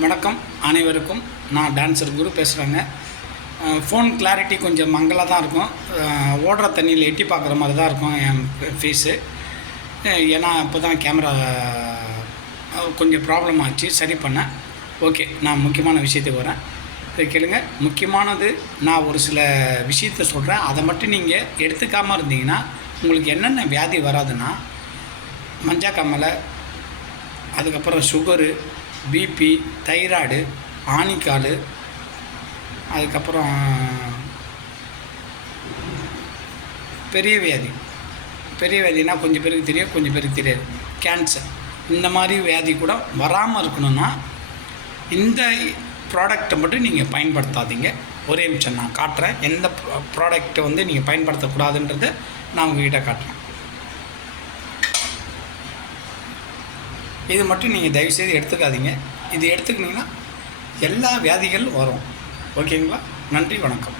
வணக்கம் அனைவருக்கும். நான் டான்ஸர் குரு பேசுகிறேங்க. ஃபோன் கிளாரிட்டி கொஞ்சம் மங்கலாக தான் இருக்கும். ஓடுற தண்ணியில் எட்டி பார்க்குற மாதிரி தான் இருக்கும் என் ஃபேஸு. ஏன்னா இப்போ தான் கேமரா கொஞ்சம் ப்ராப்ளம் ஆச்சு, சரி பண்ணேன். ஓகே, நான் முக்கியமான விஷயத்துக்கு வரேன். இதை கேளுங்க. முக்கியமானது, நான் ஒரு சில விஷயத்த சொல்கிறேன். அதை மட்டும் நீங்கள் எடுத்துக்காமல் இருந்தீங்கன்னா உங்களுக்கு என்னென்ன வியாதி வராதுன்னா, மஞ்சக்காமலை, அதுக்கப்புறம் சுகரு, பிபி, தைராய்டு, ஆணிக்கால், அதுக்கப்புறம் பெரிய வியாதினா கொஞ்சம் பேருக்கு தெரியும், கொஞ்சம் பேருக்கு தெரியாது. கேன்சர், இந்த மாதிரி வியாதி கூட வராமல் இருக்கணும்னா இந்த ப்ராடக்டை மட்டும் நீங்கள் பயன்படுத்தாதீங்க. ஒரே நிமிஷம் நான் காட்டுறேன். எந்த ப்ராடக்ட்டை வந்து நீங்கள் பயன்படுத்தக்கூடாதுன்றதை நான் உங்கள்கிட்ட காட்டுறேன். இது மட்டும் நீங்கள் தயவுசெய்து எடுத்துக்காதீங்க. இது எடுத்துக்கிட்டிங்கன்னா எல்லா வியாதிகளும் வரும். ஓகேங்களா? நன்றி, வணக்கம்.